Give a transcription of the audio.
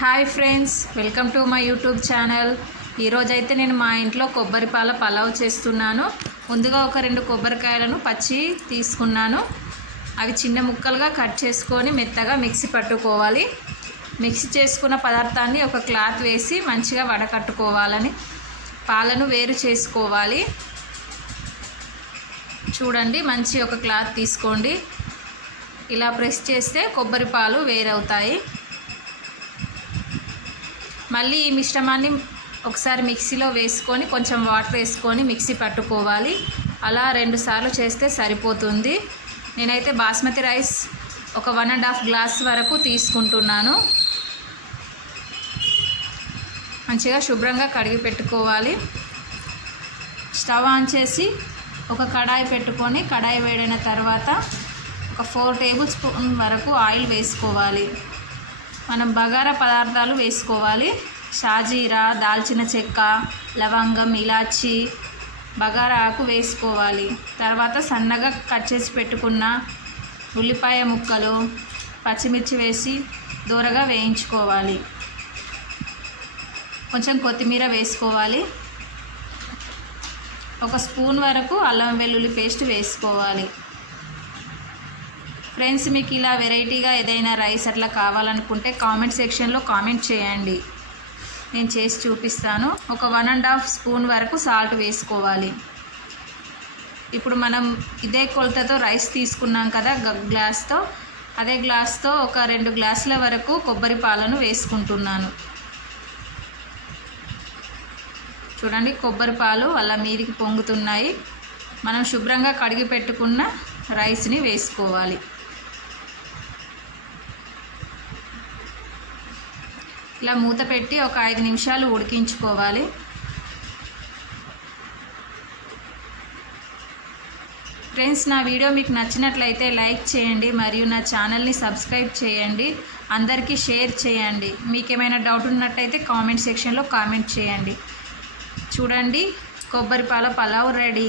Hi friends, welcome to my YouTube channel. ఈరోజైతే నేను మా ఇంట్లో కొబ్బరిపాల పలావ్ చేస్తున్నాను. ముందుగా ఒక 2 కొబ్బరికాయలను పచ్చి తీసుకున్నాను. అవి చిన్న ముక్కలుగా కట్ చేసుకొని మెత్తగా మిక్సీ పట్టుకోవాలి. మిక్సీ చేసుకున్న పదార్థాన్ని ఒక క్లాత్ వేసి మంచిగా వడకట్టుకోవాలని పాలను వేరు చేసుకోవాలి. చూడండి, మంచి ఒక క్లాత్ తీసుకోండి. ఇలా ప్రెస్ చేస్తే కొబ్బరి పాలు వేరవుతాయి. మళ్ళీ ఈ మిశ్రమాన్ని ఒకసారి మిక్సీలో వేసుకొని కొంచెం వాటర్ వేసుకొని మిక్సీ పట్టుకోవాలి. అలా 2 సార్లు చేస్తే సరిపోతుంది. నేనైతే బాస్మతి రైస్ ఒక 1.5 గ్లాస్ వరకు తీసుకుంటున్నాను. మంచిగా శుభ్రంగా కడిగి పెట్టుకోవాలి. స్టవ్ ఆన్ చేసి ఒక కడాయి పెట్టుకొని కడాయి వేడైన తర్వాత ఒక 4 టేబుల్ స్పూన్ వరకు ఆయిల్ వేసుకోవాలి. మనం బగారా పదార్థాలు వేసుకోవాలి. షాజీరా, దాల్చిన చెక్క, లవంగం, ఇలాచి, బగారా ఆకు వేసుకోవాలి. తర్వాత సన్నగా కట్ చేసి పెట్టుకున్న ఉల్లిపాయ ముక్కలు, పచ్చిమిర్చి వేసి దూరగా వేయించుకోవాలి. కొంచెం కొత్తిమీర వేసుకోవాలి. ఒక స్పూన్ వరకు అల్లం వెల్లుల్లి పేస్ట్ వేసుకోవాలి. ఫ్రెండ్స్, మీకు ఇలా వెరైటీగా ఏదైనా రైస్ అట్లా కావాలనుకుంటే కామెంట్ సెక్షన్లో కామెంట్ చేయండి, నేను చేసి చూపిస్తాను. ఒక 1.5 స్పూన్ వరకు సాల్ట్ వేసుకోవాలి. ఇప్పుడు మనం ఇదే కొలతతో రైస్ తీసుకున్నాం కదా గ్లాస్తో, అదే గ్లాస్తో ఒక 2 గ్లాసుల వరకు కొబ్బరి పాలను వేసుకుంటున్నాను. చూడండి, కొబ్బరి పాలు అలా మీదికి పొంగుతున్నాయి. మనం శుభ్రంగా కడిగి పెట్టుకున్న రైస్ని వేసుకోవాలి. ఇలా మూత పెట్టి ఒక 5 నిమిషాలు ఉడికించుకోవాలి. ఫ్రెండ్స్, నా వీడియో మీకు నచ్చినట్లయితే లైక్ చేయండి మరియు నా ఛానల్ని సబ్స్క్రైబ్ చేయండి. అందరికీ షేర్ చేయండి. మీకు ఏమైనా డౌట్ ఉన్నట్టయితే కామెంట్ సెక్షన్లో కామెంట్ చేయండి. చూడండి, కొబ్బరిపాల పలావ్ రెడీ.